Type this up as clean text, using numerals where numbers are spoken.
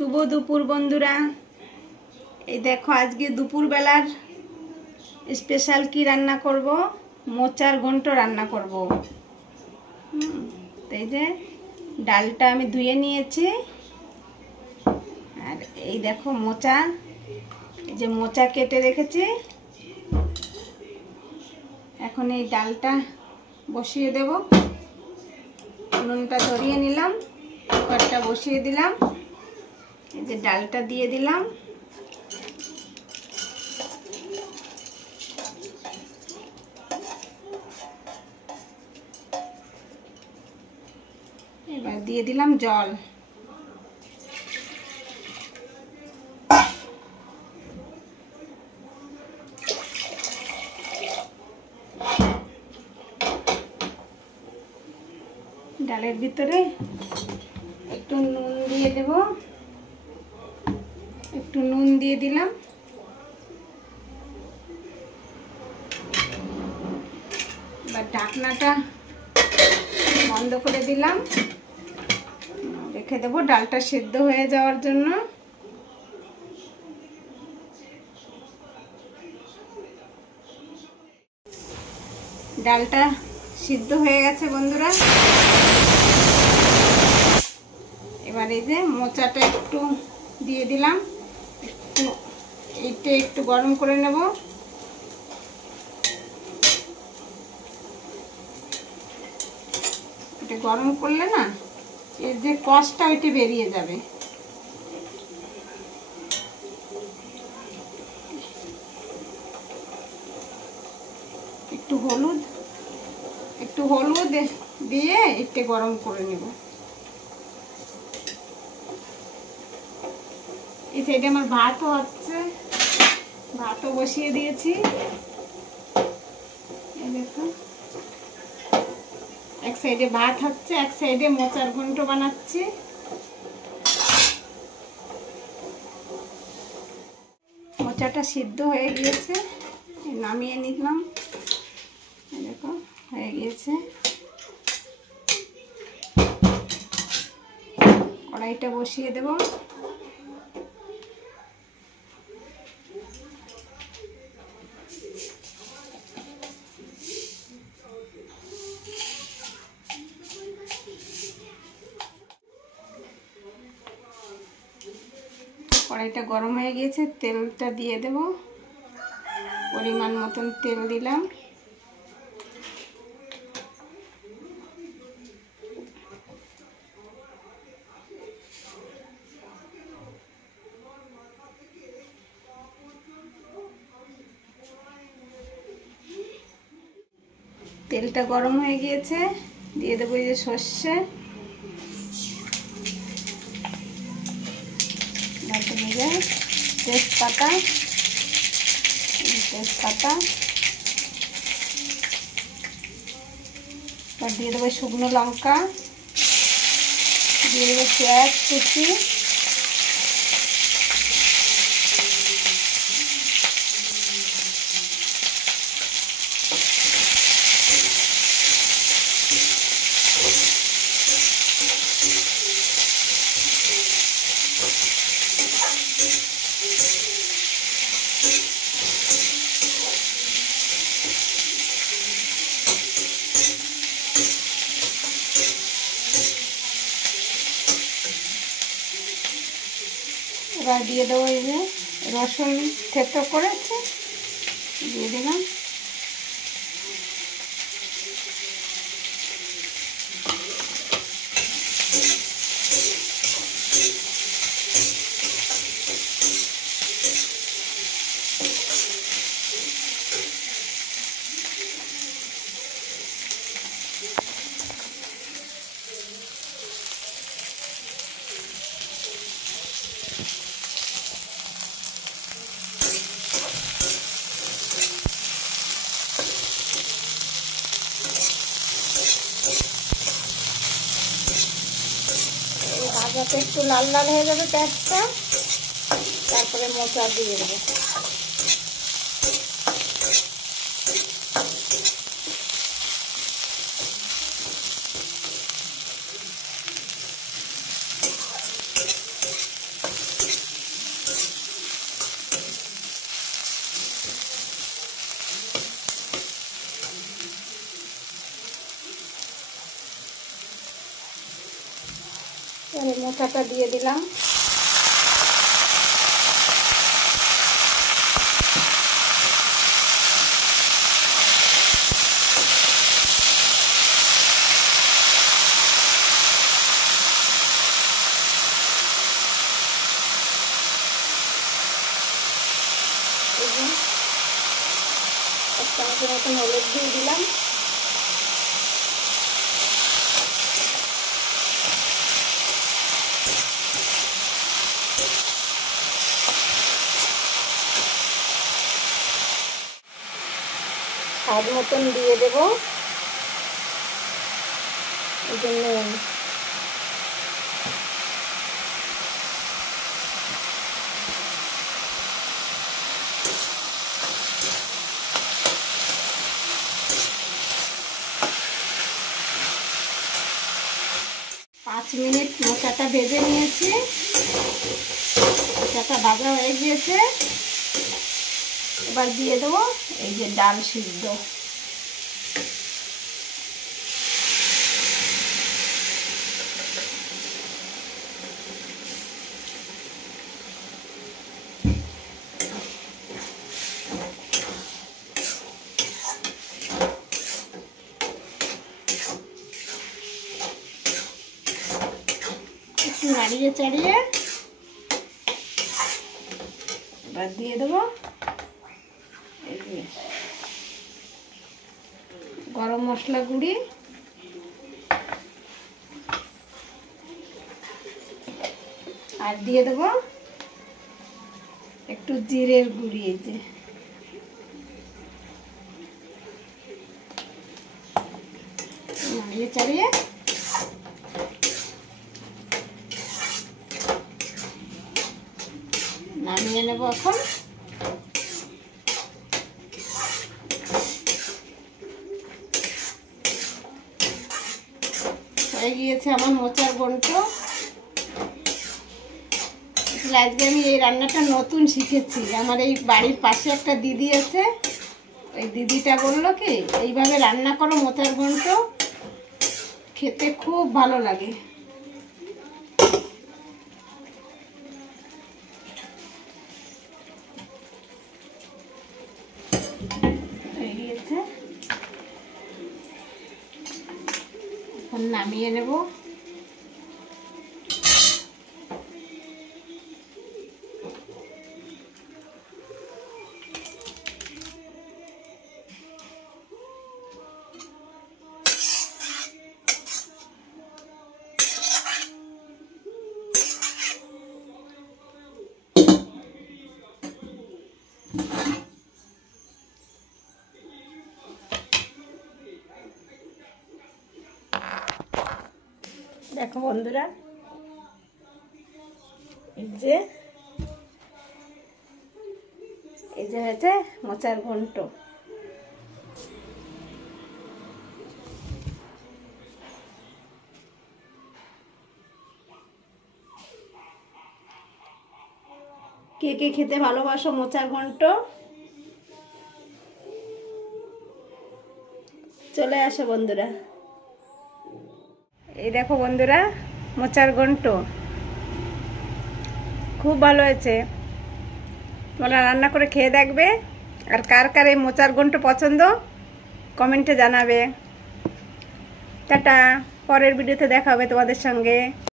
শুভ দুপুর বন্ধুরা। এই দেখো আজকে দুপুর বেলার স্পেশাল কি রান্না করব, মোচার ঘন্ট রান্না করব। এই যে ডালটা আমি ধুয়ে নিয়েছি, আর এই দেখো মোচা, এই যে মোচা কেটে রেখেছি। এখন এই ডালটা বসিয়ে দেব। উনুনটা ধরিয়ে নিলাম, কুকারটা বসিয়ে দিলাম, এই যে ডালটা দিয়ে দিলাম। এবার দিয়ে দিলাম জল। ডালের ভিতরে একটু নুন দিয়ে দেব, একটু নুন দিয়ে দিলাম। এবার ঢাকনাটা বন্ধ করে দিলাম, রেখে দেবো ডালটা সেদ্ধ হয়ে যাওয়ার জন্য। ডালটা সিদ্ধ হয়ে গেছে বন্ধুরা। এবার এই যে মোচাটা একটু দিয়ে দিলাম, এইটা একটু গরম করে নেব। এটা গরম করলে না এর যে কষটা ওইটা বেরিয়ে যাবে। একটু হলুদ দিয়ে একটু গরম করে নেব। এই সাইডে আমার ভাতও হচ্ছে, ভাতও বসিয়ে দিয়েছি। এই দেখো এক সাইডে ভাত হচ্ছে, এক সাইডে মোচার ঘন্ট বানাচ্ছি। মোচাটা সিদ্ধ হয়ে গিয়েছে, নামিয়ে নিলাম। দেখো হয়ে গিয়েছে। কড়াইটা বসিয়ে দেব। কড়াইটা গরম হয়ে গিয়েছে, তেলটা দিয়ে দেব। পরিমাণ মতন তেল দিলাম। তেলটা গরম হয়ে গিয়েছে, দিয়ে দেবো এই যে সর্ষে, তেজপাতা, দিয়ে দেবো শুকনো লঙ্কা, দিয়ে দেবো পেঁয়াজ কুচি, এবার দিয়ে দেবো এই যে রসুন থেতো করেছে, দিয়ে দিলাম। ভাজাতে একটু লাল লাল হয়ে যাবে পেঁয়াজটা, তারপরে মোচা দিয়ে দেবো। মোচাটা দিয়ে দিলাম। এক চামচের মতন হলুদ দিয়ে দিলাম। স্বাদ মতন দিয়ে দেব নুন। 5 মিনিট মোচাটা ভেজে নিয়েছি। মোচাটা ভাজা হয়ে গিয়েছে। এবার দিয়ে দেবো এই যে ডাল সিদ্ধ। নাড়িয়ে চাড়িয়ে এবার দিয়ে দেবো গরম মশলা গুঁড়ি, আর দিয়ে দেবো একটু জিরের গুঁড়ি। এই যে নাড়িয়ে চাড়িয়ে নামিয়ে নেব। এখন হয়ে গিয়েছে আমার মোচার ঘন্ট। আজকে আমি এই রান্নাটা নতুন শিখেছি। আমার এই বাড়ির পাশে একটা দিদি আছে, ওই দিদিটা বললো কি এইভাবে রান্না করো মোচার ঘন্ট, খেতে খুব ভালো লাগে। এখন নামিয়ে নেব। দেখো বন্ধুরা, এই যে হয়েছে মোচার ঘন্ট। কে কে খেতে ভালোবাসো মোচার ঘন্ট, চলে আসো বন্ধুরা। এই দেখো বন্ধুরা, মোচার ঘন্ট খুব ভালো হয়েছে। তোমরা রান্না করে খেয়ে দেখবে, আর কার কার এই মোচার ঘন্ট পছন্দ কমেন্টে জানাবে। টাটা, পরের ভিডিওতে দেখা হবে তোমাদের সঙ্গে।